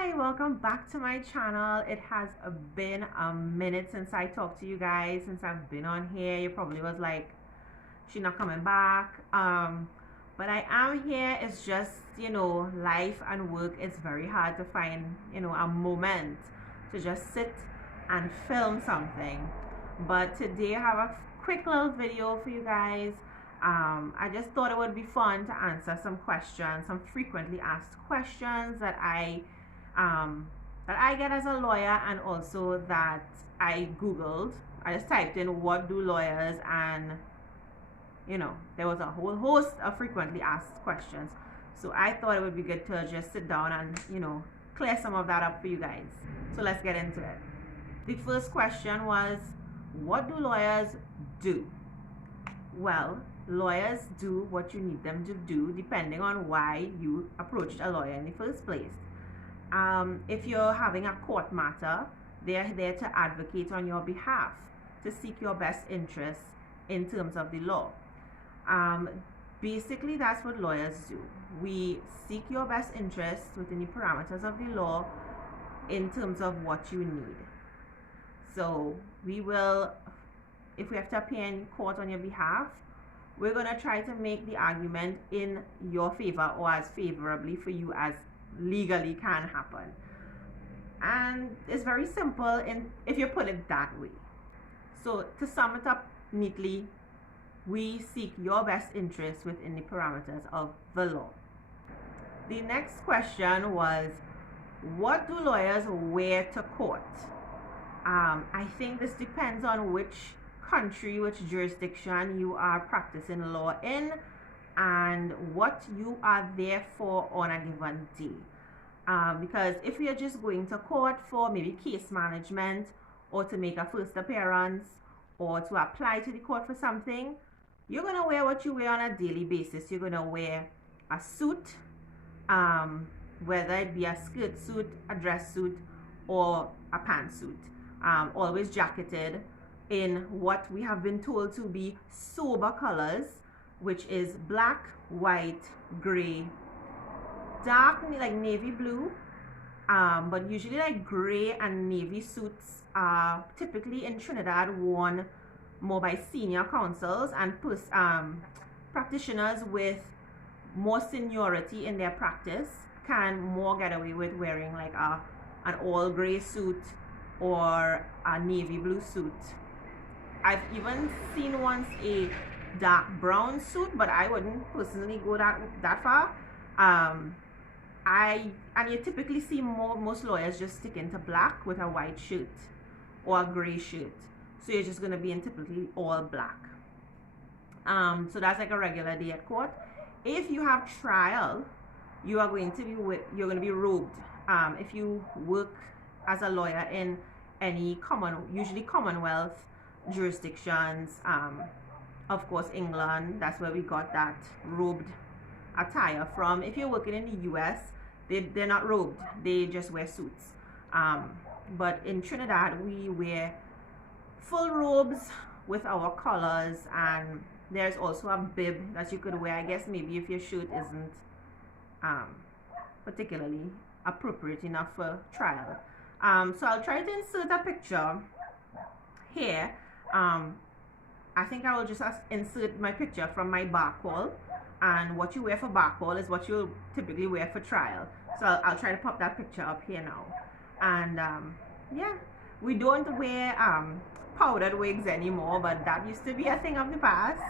Hi, welcome back to my channel. It has been a minute since I talked to you guys, since I've been on here. You probably was like, she's not coming back. But I am here. It's just, life and work, it's very hard to find, a moment to just sit and film something. But today I have a quick little video for you guys. I just thought it would be fun to answer some questions, some frequently asked questions that I get as a lawyer, and also that I googled. I just typed in what do lawyers, and there was a whole host of frequently asked questions. So I thought it would be good to just sit down and clear some of that up for you guys. So let's get into it. The first question was, what do lawyers do? Well, lawyers do what you need them to do depending on why you approached a lawyer in the first place. If you're having a court matter, they're there to advocate on your behalf, to seek your best interests in terms of the law. Basically, that's what lawyers do. We seek your best interests within the parameters of the law in terms of what you need. So we will, if we have to appear in court on your behalf, we're going to try to make the argument in your favor, or as favorably for you as legally can happen. And it's very simple if you put it that way. So to sum it up neatly, we seek your best interests within the parameters of the law. The next question was, what do lawyers wear to court? I think this depends on which country, which jurisdiction you are practicing law in, and what you are there for on a given day. Because if you're just going to court for maybe case management, or to make a first appearance, or to apply to the court for something, you're going to wear what you wear on a daily basis. You're going to wear a suit, whether it be a skirt suit, a dress suit, or a pantsuit. Always jacketed in what we have been told to be sober colors, which is black, white, gray, dark like navy blue, but usually like gray and navy suits are typically in Trinidad worn more by senior counsels and practitioners with more seniority in their practice can more get away with wearing like an all gray suit or a navy blue suit. I've even seen once a dark brown suit, but I wouldn't personally go that far. And you typically see most lawyers just stick into black with a white shirt or a gray shirt. So you're just going to be in typically all black. So that's like a regular day at court. If you have trial, you are going to be robed. If you work as a lawyer in any usually Commonwealth jurisdictions, of course England, that's where we got that robed attire from. If you're working in the US, they're not robed, they just wear suits. But in Trinidad, we wear full robes with our colors, and there's also a bib that you could wear, I guess maybe if your shirt isn't particularly appropriate enough for trial. So I'll try to insert a picture here. I think I will just insert my picture from my bar call, and what you wear for bar call is what you'll typically wear for trial. So I'll try to pop that picture up here now. And yeah, we don't wear powdered wigs anymore, but that used to be a thing of the past.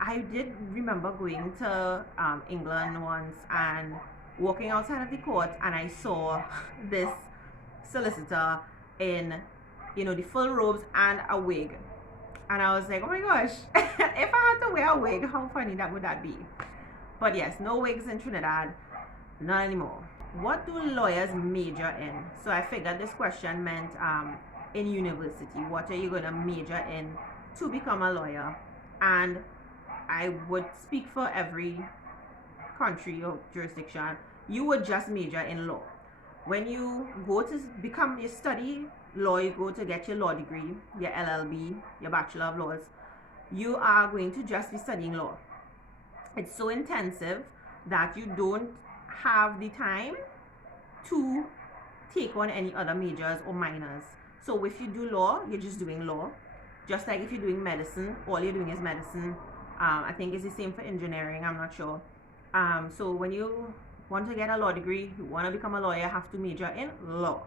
I did remember going to England once and walking outside of the court, and I saw this solicitor in the full robes and a wig, and I was like, oh my gosh, if I had to wear a wig, how funny would that be? But yes, no wigs in Trinidad, not anymore. What do lawyers major in? So I figured this question meant in university, what are you going to major in to become a lawyer? And I would speak for every country or jurisdiction. You would just major in law. When you go to you study law, you go to get your law degree, your LLB, your Bachelor of Laws, you are going to just be studying law. It's so intensive that you don't have the time to take on any other majors or minors. So if you do law, you're just doing law. Just like if you're doing medicine, all you're doing is medicine. I think it's the same for engineering, I'm not sure. So when you want to get a law degree, you want to become a lawyer, you have to major in law.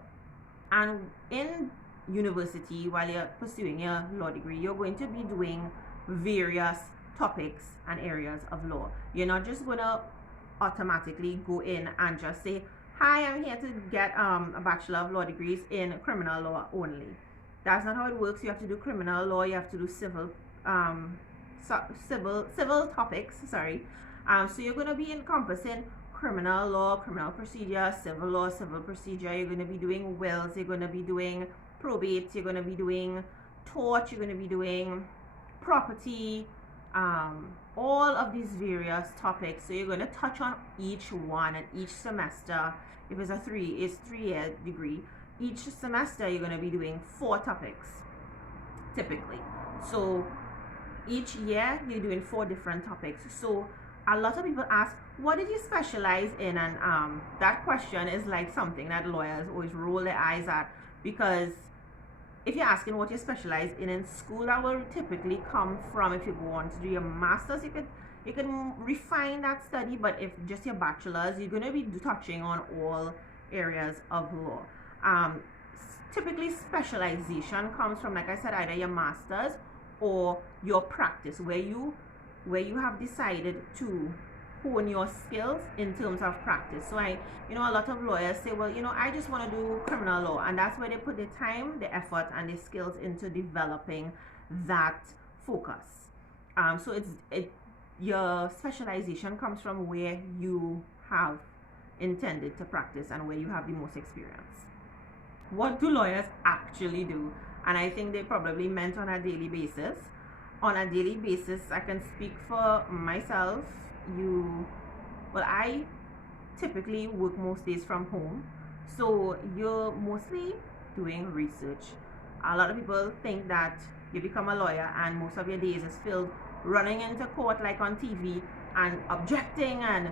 And in university, while you're pursuing your law degree, you're going to be doing various topics and areas of law. You're not just going to automatically go in and just say, hi, I'm here to get a Bachelor of Law degrees in criminal law only. That's not how it works. You have to do criminal law, you have to do civil topics, sorry. So you're going to be encompassing criminal law, criminal procedure, civil law, civil procedure. You're going to be doing wills, you're going to be doing probate, you're going to be doing tort, you're going to be doing property, all of these various topics. So you're going to touch on each one, and each semester, if it's a 3-year degree, each semester you're going to be doing 4 topics typically. So each year you're doing 4 different topics. So a lot of people ask, what did you specialize in? And that question is like something that lawyers always roll their eyes at, because if you're asking what you specialize in school, that will typically come from, if you go on to do your master's, you can refine that study. But if just your bachelor's, you're going to be touching on all areas of law. Typically specialization comes from, like I said, either your master's or your practice, where you have decided to hone your skills in terms of practice. So a lot of lawyers say, well, I just want to do criminal law, and that's where they put the time, the effort, and the skills into developing that focus. So your specialization comes from where you have intended to practice and where you have the most experience. What do lawyers actually do? And I think they probably meant on a daily basis. On a daily basis, I can speak for myself. I typically work most days from home, so you're mostly doing research. A lot of people think that you become a lawyer and most of your days is filled running into court like on TV and objecting and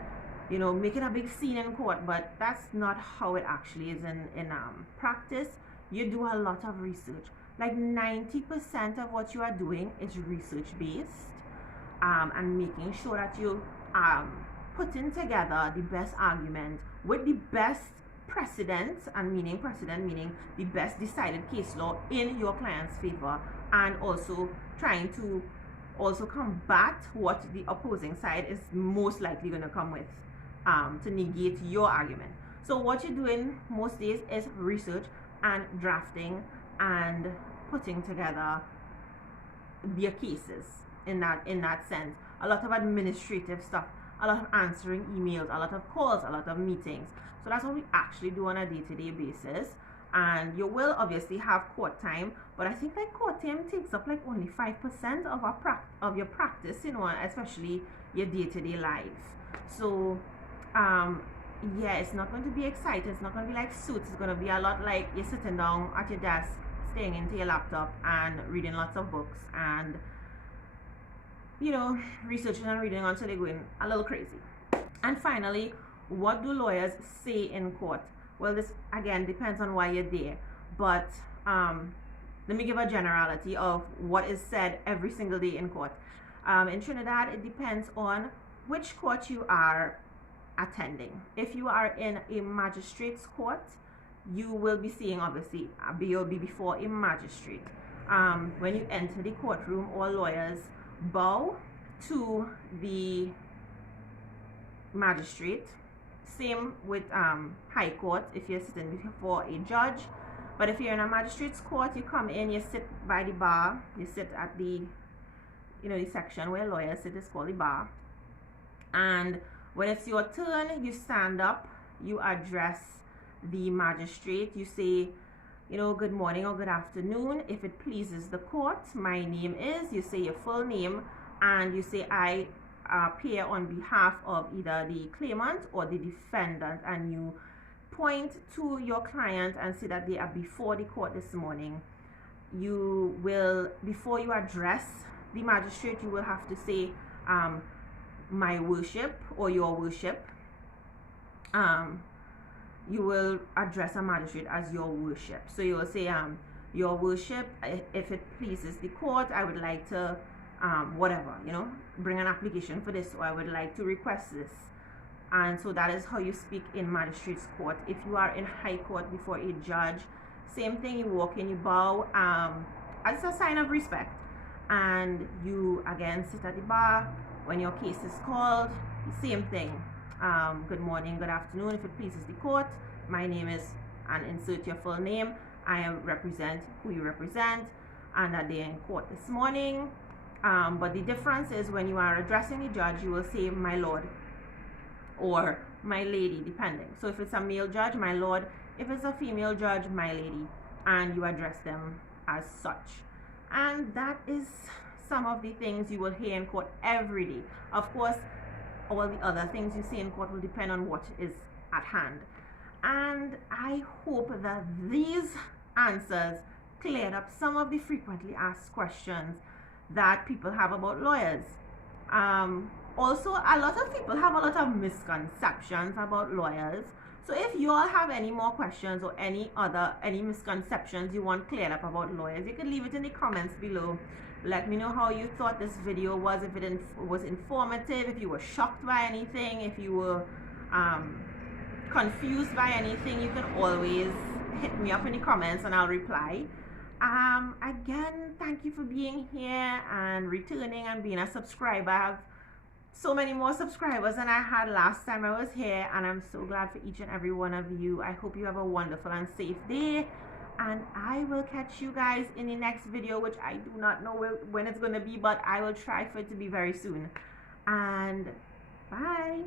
making a big scene in court, but that's not how it actually is in practice. You do a lot of research. Like 90% of what you are doing is research based, and making sure that you putting together the best argument with the best precedent, and meaning the best decided case law in your client's favor, and also trying to combat what the opposing side is most likely going to come with to negate your argument. So what you're doing most days is research and drafting and putting together your cases in that sense. A lot of administrative stuff, a lot of answering emails, a lot of calls, a lot of meetings. So that's what we actually do on a day-to-day basis. And you will obviously have court time, but I think like court time takes up like only 5% of your practice, especially your day-to-day life. So yeah, it's not going to be exciting. It's not going to be like Suits. It's going to be a lot like you're sitting down at your desk, staying into your laptop and reading lots of books and researching and reading until they're going a little crazy. And finally, what do lawyers say in court? Well, this again depends on why you're there, but let me give a generality of what is said every single day in court. In Trinidad, it depends on which court you are attending. If you are in a magistrate's court, you will be seeing, obviously, you'll be before a magistrate. When you enter the courtroom, all lawyers bow to the magistrate. Same with high court, if you're sitting before a judge. But if you're in a magistrate's court, you come in, you sit by the bar, you sit at the the section where lawyers sit is called the bar. And when it's your turn, you stand up, you address the magistrate, you say, good morning or good afternoon. If it pleases the court, my name is, you say your full name, and you say, I appear on behalf of either the claimant or the defendant, and you point to your client and say that they are before the court this morning. You will, before you address the magistrate, you will have to say, my worship or your worship. you will address a magistrate as your worship. So you will say, your worship, if it pleases the court, I would like to, whatever, bring an application for this, or I would like to request this. And so that is how you speak in magistrate's court. If you are in high court before a judge, same thing, you walk in, you bow as a sign of respect, and you again sit at the bar. When your case is called, same thing. Good morning, good afternoon, if it pleases the court. My name is, and insert your full name. I represent who you represent, and that day in court this morning. But the difference is when you are addressing the judge, you will say my lord or my lady, depending. So if it's a male judge, my lord. If it's a female judge, my lady. And you address them as such. And that is some of the things you will hear in court every day. Of course, all the other things you say in court will depend on what is at hand. And I hope that these answers cleared up some of the frequently asked questions that people have about lawyers. Also, a lot of people have a lot of misconceptions about lawyers. So if you all have any more questions or any misconceptions you want cleared up about lawyers, you can leave it in the comments below. Let me know how you thought this video was, if it was informative, if you were shocked by anything, if you were confused by anything. You can always hit me up in the comments and I'll reply. Again, thank you for being here and returning and being a subscriber. I have so many more subscribers than I had last time I was here, and I'm so glad for each and every one of you. I hope you have a wonderful and safe day, and I will catch you guys in the next video, which I do not know when it's going to be, but I will try for it to be very soon. And bye.